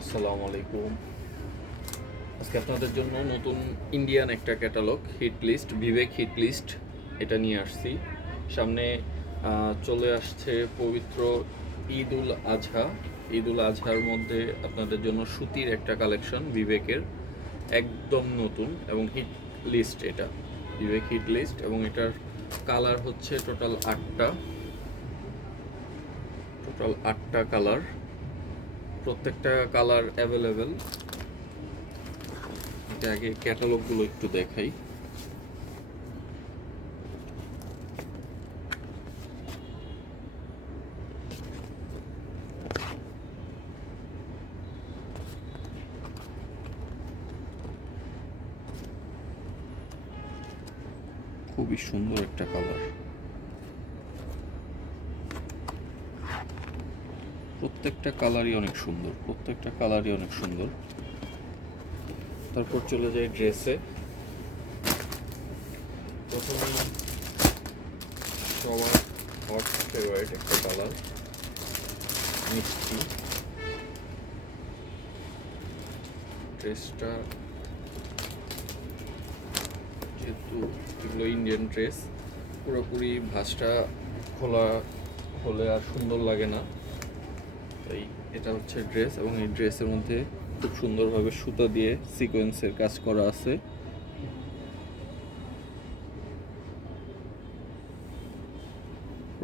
আসসালামু আলাইকুম। আজকে আপনাদের জন্য নতুন ইন্ডিয়ান একটা ক্যাটালগ হিট লিস্ট, বিবেক হিট লিস্ট এটা নিয়ে আসছি। সামনে চলে আসছে পবিত্র ঈদ উল আজহা। ঈদ উল আজহার মধ্যে আপনাদের জন্য সুতির একটা কালেকশন বিবেকের, একদম নতুন এবং হিট লিস্ট। এটা বিবেক হিট লিস্ট এবং এটার কালার হচ্ছে টোটাল আটটা কালার। প্রত্যেকটা কালার অ্যাভেলেবেল। এটা আগে ক্যাটালগুলো একটু দেখাই। খুবই সুন্দর একটা কালার, প্রত্যেকটা কালারই অনেক সুন্দর। তারপর চলে যাই ড্রেসে। প্রথমে সবার হট ফেভারিট একটা কালার, মিষ্টি। ড্রেসটা যেহেতু এগুলো ইন্ডিয়ান ড্রেস, পুরোপুরি ভাঁজটা খোলা হলে আর সুন্দর লাগে না, তাই এটা হচ্ছে ড্রেস। এবং এই ড্রেসের মধ্যে খুব সুন্দরভাবে সুতা দিয়ে সিকোয়েন্সের কাজ করা আছে।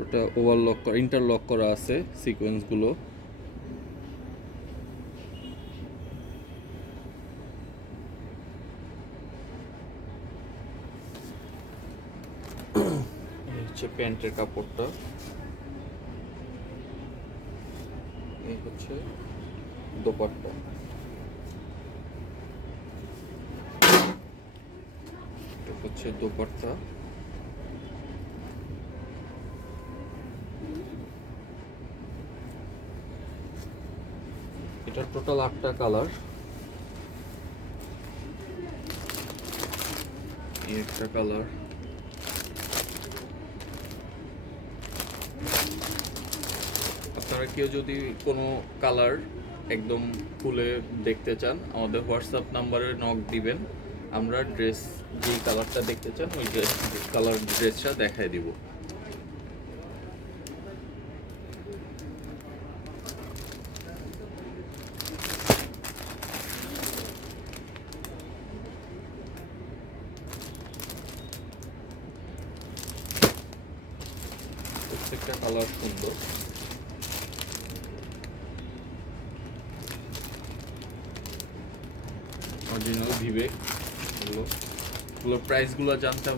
ওটা ওভারলক করা, ইন্টারলক করা আছে সিকোয়েন্সগুলো। এই হচ্ছে প্যান্টের কাপড়টা, এই হচ্ছে দোপাট্টা। এটা হচ্ছে দোপাট্টা। এটার টোটাল 8টা কালার। এই একটা কালার, আপনারা কেউ যদি কোনো কালার একদম খুলে দেখতে চান, আমাদের হোয়াটসঅ্যাপ নাম্বারে নক দিবেন। আমরা ড্রেস যেই কালারটা দেখতে চান ওই ড্রেসটা দেখায় দিব। প্রত্যেকটা কালার সুন্দর। অরিজিনাল বিবেক। এগুলোর প্রাইসগুলো জানতে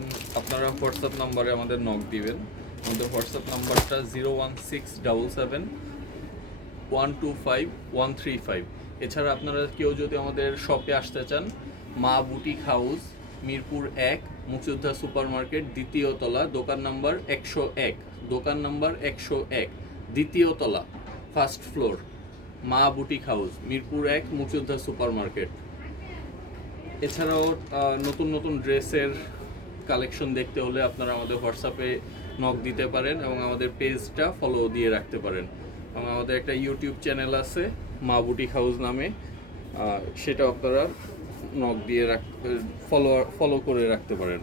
আপনারা হোয়াটসঅ্যাপ নাম্বারে আমাদের নক দিবেন। আমাদের হোয়াটসঅ্যাপ নাম্বারটা 01677125135। এছাড়া আপনারা কেউ যদি আমাদের শপে আসতে চান, মা বুটিক হাউস, মিরপুর 1, মুক্তিযোদ্ধা সুপার মার্কেট, দ্বিতীয় তলা, দোকান নাম্বার 101, দ্বিতীয় তলা, ফার্স্ট ফ্লোর, মা বুটিক হাউস, মিরপুর 1, মুক্তিযোদ্ধা সুপার মার্কেট। এছাড়াও নতুন নতুন ড্রেসের কালেকশন দেখতে হলে আপনারা আমাদের হোয়াটসঅ্যাপে নক দিতে পারেন এবং আমাদের পেজটা ফলো দিয়ে রাখতে পারেন। এবং আমাদের একটা ইউটিউব চ্যানেল আছে মা বুটিক হাউস নামে, সেটা আপনারা নক দিয়ে ফলো করে রাখতে পারেন।